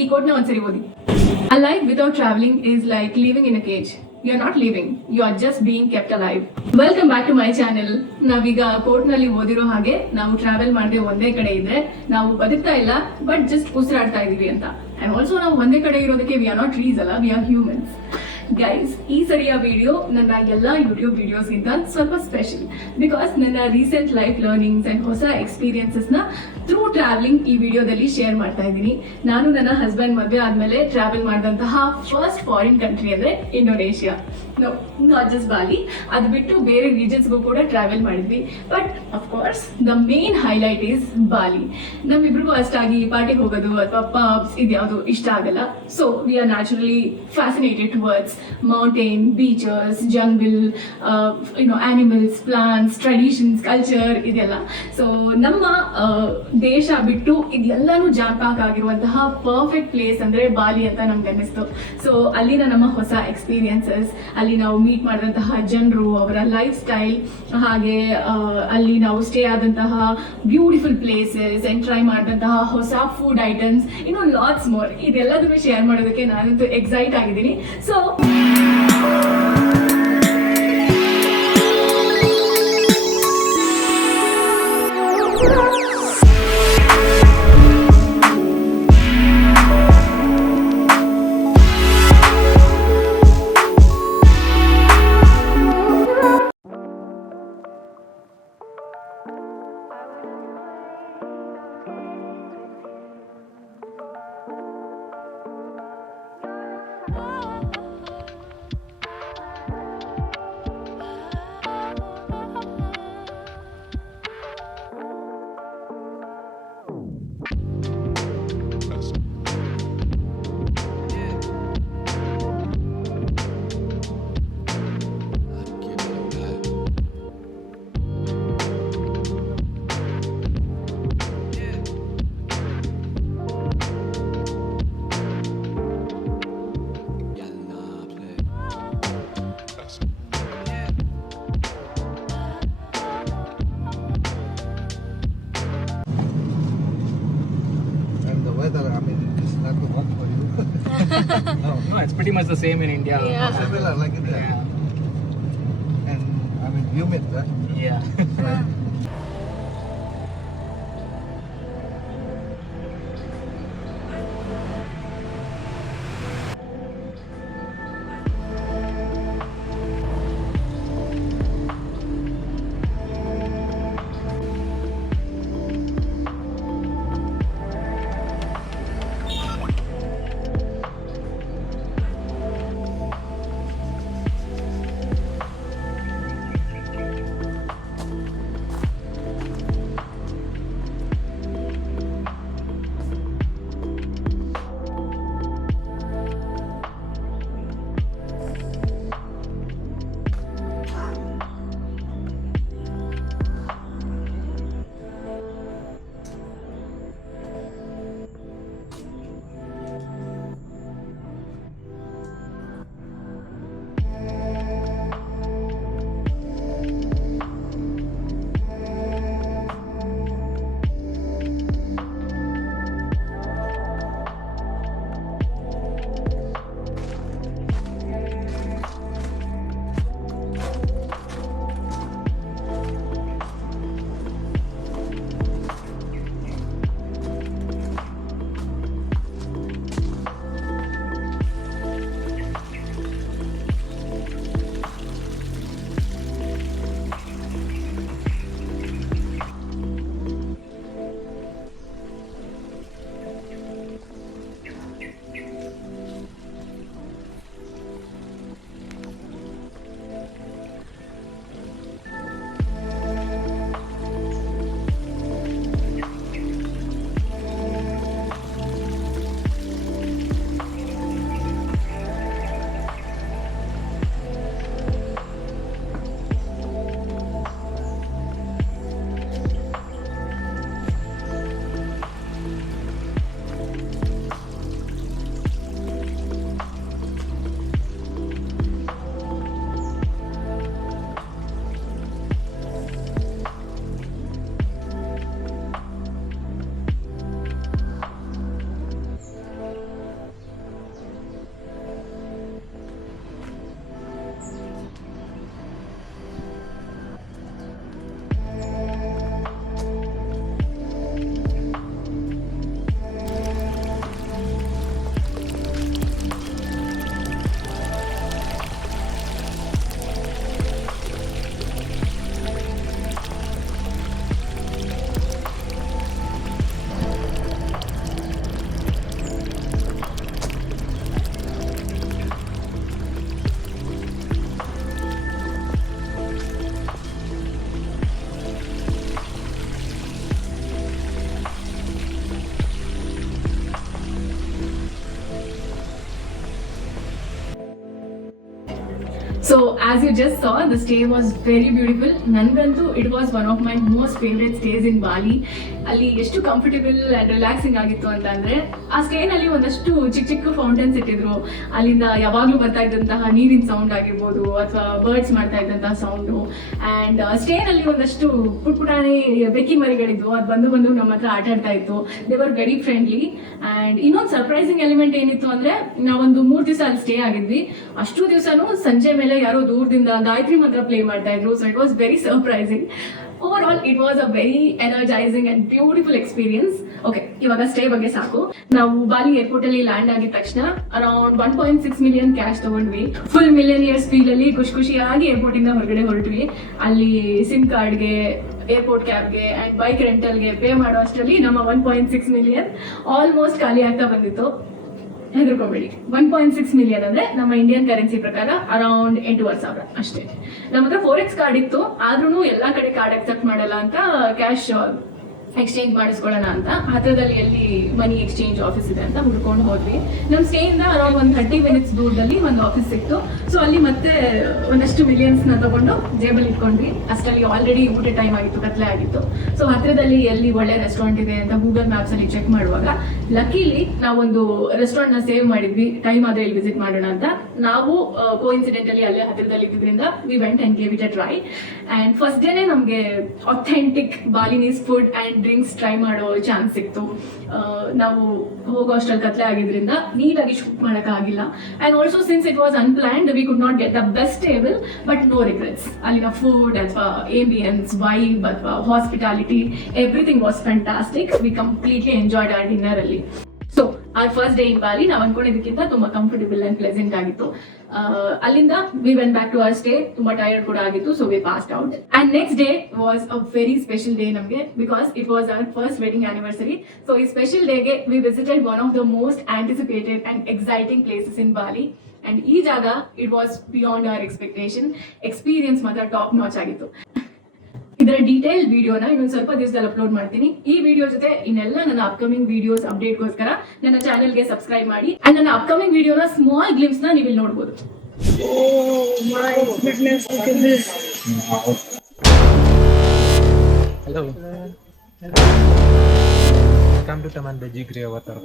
ಈ ಕೋಟ್ನ ಒಂದ್ಸರಿ ಓದಿ. A life without traveling is like living in a cage. You are not living, you are just being kept alive. Welcome back to my channel. ನಾವೀಗ ಕೋರ್ಟ್ನಲ್ಲಿ ಓದಿರೋ ಹಾಗೆ ನಾವು travel ಮಾಡದೆ ಒಂದೇ ಕಡೆ ಇದ್ರೆ ನಾವು ಬದುಕ್ತಾ ಇಲ್ಲ, ಬಟ್ ಜಸ್ಟ್ ಉಸಿರಾಡ್ತಾ ಇದೀವಿ ಅಂತ. ಅಂಡ್ ಆಲ್ಸೋ ನಾವು ಒಂದೇ ಕಡೆ ಇರೋದಕ್ಕೆ ವಿ ಆರ್ ನಾಟ್ ಟ್ರೀಸ್ ಅಲ್ಲ, ವಿ ಆರ್ ಹ್ಯೂಮನ್ಸ್. ಗೈಸ್, ಈ ಸರಿಯ ವಿಡಿಯೋ ನನ್ನ ಎಲ್ಲ ಯೂಟ್ಯೂಬ್ ವಿಡಿಯೋಸ್ಗಿಂತ ಸ್ವಲ್ಪ ಸ್ಪೆಷಲ್. ಬಿಕಾಸ್ ನನ್ನ ರೀಸೆಂಟ್ ಲೈಫ್ ಲರ್ನಿಂಗ್ಸ್ ಅಂಡ್ ಹೊಸ ಎಕ್ಸ್ಪೀರಿಯನ್ಸಸ್ನ ಥ್ರೂ ಟ್ರಾವೆಲಿಂಗ್ ಈ ವಿಡಿಯೋದಲ್ಲಿ ಶೇರ್ ಮಾಡ್ತಾ ಇದ್ದೀನಿ. ನಾನು ನನ್ನ ಹಸ್ಬೆಂಡ್ ಮದುವೆ ಆದಮೇಲೆ ಟ್ರಾವೆಲ್ ಮಾಡಿದಂತಹ ಫಸ್ಟ್ ಫಾರಿನ್ ಕಂಟ್ರಿ ಅಂದರೆ ಇಂಡೋನೇಷಿಯಾ. ನಾಟ್ ಜಸ್ಟ್ ಬಾಲಿ, ಅದು ಬಿಟ್ಟು ಬೇರೆ ರೀಜನ್ಸ್ಗೂ ಕೂಡ ಟ್ರಾವೆಲ್ ಮಾಡಿದ್ವಿ. But of course the main highlight is Bali. ನಮ್ಮಿಬ್ರಿಗೂ ಅಷ್ಟಾಗಿ ಪಾರ್ಟಿಗೆ ಹೋಗೋದು ಅಥವಾ ಪಬ್ಸ್ ಇದ್ಯಾವುದು ಇಷ್ಟ ಆಗಲ್ಲ. So we are naturally fascinated towards mountain, beaches, jungle, animals, plants, traditions, culture ಇದೆಲ್ಲ. ಸೊ ನಮ್ಮ ದೇಶ ಬಿಟ್ಟು ಇದೆಲ್ಲನೂ ಜಾಮ್ ಪ್ಯಾಕ್ ಆಗಿರುವಂತಹ ಪರ್ಫೆಕ್ಟ್ ಪ್ಲೇಸ್ ಅಂದರೆ ಬಾಲಿ ಅಂತ ನಮ್ಗೆ ಅನ್ನಿಸ್ತು. ಸೊ ಅಲ್ಲಿನ ನಮ್ಮ ಹೊಸ ಎಕ್ಸ್ಪೀರಿಯನ್ಸಸ್, ಅಲ್ಲಿ ನಾವು ಮೀಟ್ ಮಾಡಿದಂತಹ ಜನರು, ಅವರ ಲೈಫ್ ಸ್ಟೈಲ್, ಹಾಗೆ ಅಲ್ಲಿ ನಾವು ಸ್ಟೇ ಆದಂತಹ ಬ್ಯೂಟಿಫುಲ್ ಪ್ಲೇಸಸ್ ಅಂಡ್ ಟ್ರೈ ಮಾಡಿದಂತಹ ಹೊಸ ಫುಡ್ ಐಟಮ್ಸ್, ಇನ್ನು ಲಾಟ್ಸ್ ಮೋರ್, ಇದೆಲ್ಲದನ್ನು ಶೇರ್ ಮಾಡೋದಕ್ಕೆ ನಾನಂತೂ ಎಕ್ಸೈಟ್ ಆಗಿದ್ದೀನಿ. So No, it's pretty much the same in India. Yeah. Similar like it. Yeah. And I mean humid, right? Yeah. Right. So as you just saw, the stay was very beautiful. Nangantu it was one of my most favorite stays in Bali. ಅಲ್ಲಿ ಎಷ್ಟು comfortable and relaxing ಆಗಿತ್ತು ಅಂತ ಅಂದರೆ ಆ ಸ್ಟೇನಲ್ಲಿ ಒಂದಷ್ಟು ಚಿಕ್ಕ ಚಿಕ್ಕ ಫೌಂಟೇನ್ಸ್ ಇಟ್ಟಿದ್ರು. ಅಲ್ಲಿಂದ ಯಾವಾಗಲೂ ಬರ್ತಾ ಇದ್ದಂತಹ ನೀರಿನ ಸೌಂಡ್ ಆಗಿರ್ಬೋದು ಅಥವಾ ಬರ್ಡ್ಸ್ ಮಾಡ್ತಾ ಇದ್ದಂತಹ ಸೌಂಡು. ಆ್ಯಂಡ್ ಸ್ಟೇನಲ್ಲಿ ಒಂದಷ್ಟು ಪುಟಾಣಿ ಬೆಕ್ಕಿ ಮರಿಗಳಿದ್ವು. ಅದು ಬಂದು ನಮ್ಮ ಹತ್ರ ಆಟ ಆಡ್ತಾ ಇತ್ತು. They were very friendly. And ಇನ್ನೊಂದು ಸರ್ಪ್ರೈಸಿಂಗ್ ಎಲಿಮೆಂಟ್ ಏನಿತ್ತು ಅಂದರೆ, ನಾವೊಂದು 3 ದಿವಸ ಅಲ್ಲಿ ಸ್ಟೇ ಆಗಿದ್ವಿ. ಅಷ್ಟು ದಿವಸನೂ ಸಂಜೆ ಮೇಲೆ ಯಾರೋ ದೂರದಿಂದ ಗಾಯತ್ರಿ ಮಂತ್ರ ಪ್ಲೇ ಮಾಡ್ತಾ ಇದ್ರು. So it was very surprising. Over it was a very energising and beautiful experience. Okay, ಇವಾಗ ಸ್ಟೇ ಬಗ್ಗೆ ಸಾಕು. ನಾವು ಬಾಲಿ ಏರ್ಪೋರ್ಟ್ ಅಲ್ಲಿ ಲ್ಯಾಂಡ್ ಆಗಿದ ತಕ್ಷಣ ಅರೌಂಡ್ 1.6 ಮಿಲಿಯನ್ ಕ್ಯಾಶ್ ತಗೊಂಡ್ವಿ. ಫುಲ್ ಮಿಲಿಯನಿಯರ್ಸ್ ಫೀಲ್ ಅಲ್ಲಿ ಖುಷಿಯಾಗಿ ಏರ್ಪೋರ್ಟ್ ಇಂದ ಹೊರಗಡೆ ಹೊರಟ್ವಿ. ಅಲ್ಲಿ ಸಿಮ್ ಕಾರ್ಡ್ಗೆ, ಏರ್ಪೋರ್ಟ್ ಕ್ಯಾಬ್ಗೆ ಅಂಡ್ ಬೈಕ್ ರೆಂಟಲ್ಗೆ ಪೇ ಮಾಡೋ ಅಷ್ಟರಲ್ಲಿ ನಮ್ಮ 1.6 ಮಿಲಿಯನ್ ಆಲ್ಮೋಸ್ಟ್ ಖಾಲಿ ಆಗ್ತಾ ಬಂದಿತ್ತು. ಹೆದರ್ಕೋಬೇಡಿ, 1.6 ಮಿಲಿಯನ್ ಅಂದ್ರೆ ನಮ್ಮ ಇಂಡಿಯನ್ ಕರೆನ್ಸಿ ಪ್ರಕಾರ ಅರೌಂಡ್ 8,500 ಅಷ್ಟೇ. ನಮ್ಮ ಹತ್ರ 4X ಕಾರ್ಡ್ ಇತ್ತು, ಆದ್ರೂ ಎಲ್ಲಾ ಕಡೆ ಕಾರ್ಡ್ ಅಕ್ಸೆಪ್ಟ್ ಮಾಡಲ್ಲ ಅಂತ ಕ್ಯಾಶ್ ಎಕ್ಸ್ಚೇಂಜ್ ಮಾಡಿಸ್ಕೊಳ್ಳೋಣ ಅಂತ ಹತ್ರದಲ್ಲಿ ಎಲ್ಲಿ ಮನಿ ಎಕ್ಸ್ಚೇಂಜ್ ಆಫೀಸ್ ಇದೆ ಅಂತ ಹುಡ್ಕೊಂಡು ಹೋದ್ವಿ. ನಮ್ಮ ಸ್ಟೇಯಿಂದ ಅರೌಂಡ್ ಒಂದು 30 ಮಿನಿಟ್ಸ್ ದೂರದಲ್ಲಿ ಒಂದು ಆಫೀಸ್ ಸಿಕ್ತು. ಸೊ ಅಲ್ಲಿ ಮತ್ತೆ ಒಂದಷ್ಟು ಮಿಲಿಯನ್ಸ್ನ ತಗೊಂಡು ಜೇಬಲ್ಲಿ ಇಟ್ಕೊಂಡ್ವಿ. ಅಷ್ಟರಲ್ಲಿ ಆಲ್ರೆಡಿ ಊಟ ಟೈಮ್ ಆಗಿತ್ತು, ಕತ್ಲೆ ಆಗಿತ್ತು. ಸೊ ಹತ್ರದಲ್ಲಿ ಎಲ್ಲಿ ಒಳ್ಳೆ ರೆಸ್ಟೋರೆಂಟ್ ಇದೆ ಅಂತ ಗೂಗಲ್ ಮ್ಯಾಪ್ಸ್ ಅಲ್ಲಿ ಚೆಕ್ ಮಾಡುವಾಗ ಲಕಿಲಿ ನಾವೊಂದು ರೆಸ್ಟೋರೆಂಟ್ ನ ಸೇವ್ ಮಾಡಿದ್ವಿ. ಟೈಮ್ ಆದ್ರೆ ಇಲ್ಲಿ ವಿಸಿಟ್ ಮಾಡೋಣ ಅಂತ. ನಾವು ಕೋಇನ್ಸಿಡೆಂಟಲಿ ಅಲ್ಲೇ ಹತ್ರದಲ್ಲಿ ಇದ್ದಿದ್ರಿಂದ we went and gave it a try. And first ಡೇನೆ ನಮಗೆ authentic Balinese food and drinks try ಮಾಡೋ ಚಾನ್ಸ್ ಸಿಕ್ತು. ನಾವು ಹೋಗೋ ಅಷ್ಟರಲ್ಲಿ ಕತ್ಲೆ ಆಗಿದ್ರಿಂದ ನೀಟಾಗಿ ಶೂಟ್ ಮಾಡೋಕ್ಕಾಗಿಲ್ಲ. And also since it was unplanned, we could not get the best table, but no regrets. ಅಲ್ಲಿನ ಫುಡ್ ಅಥವಾ ಏಂಬಿಯನ್ಸ್, ವೈಬ್ ಅಥವಾ hospitality, everything was fantastic. We completely enjoyed our dinner ಅಲ್ಲಿ. ಸೊ ಆರ್ ಫಸ್ಟ್ ಡೇ ಇನ್ ಬಾಲಿ ನಾವು ಅನ್ಕೊಂಡಿದ್ದಕ್ಕಿಂತ ತುಂಬಾ comfortable and pleasant ಆಗಿತ್ತು. ಅಲ್ಲಿಂದ we went back to our stay. ತುಂಬಾ ಟೈರ್ಡ್ ಕೂಡ ಆಗಿತ್ತು, so we passed out. And next day was a very special day ನಮಗೆ, because it was our first wedding anniversary. So ಈ ಸ್ಪೆಷಲ್ ಡೇಗೆ we visited one of the most anticipated and exciting places in Bali. And ಈ ಜಾಗ it was beyond our expectation. Experience ಮಾತ್ರ top notch ಆಗಿತ್ತು. ಇದರ detail ವಿಡಿಯೋನ ಇನ್ನೊಂದು ಸ್ವಲ್ಪ ದಿವಸದಲ್ಲಿ ಅಪ್ಲೋಡ್ ಮಾಡ್ತೀನಿ. ಈ ವಿಡಿಯೋ ಜೊತೆ ಇನ್ನೆಲ್ಲ ನನ್ನ ಅಪ್ಕಮಿಂಗ್ ವಿಡಿಯೋಸ್ ಅಪ್ಡೇಟ್ಗೋಸ್ಕರ ನನ್ನ ಚಾನೆಲ್ಗೆ ಸಬ್ಸ್ಕ್ರೈಬ್ ಮಾಡಿ. ಅಂಡ್ ನನ್ನ ಅಪ್ಕಮಿಂಗ್ ವಿಡಿಯೋನ ಸ್ಮಾಲ್ ಗ್ಲಿಮ್ಸ್ ನ ನೀವು ಇಲ್ಲಿ ನೋಡ್ಬೋದು. Hello. Welcome to Taman Beji Griya Avatar.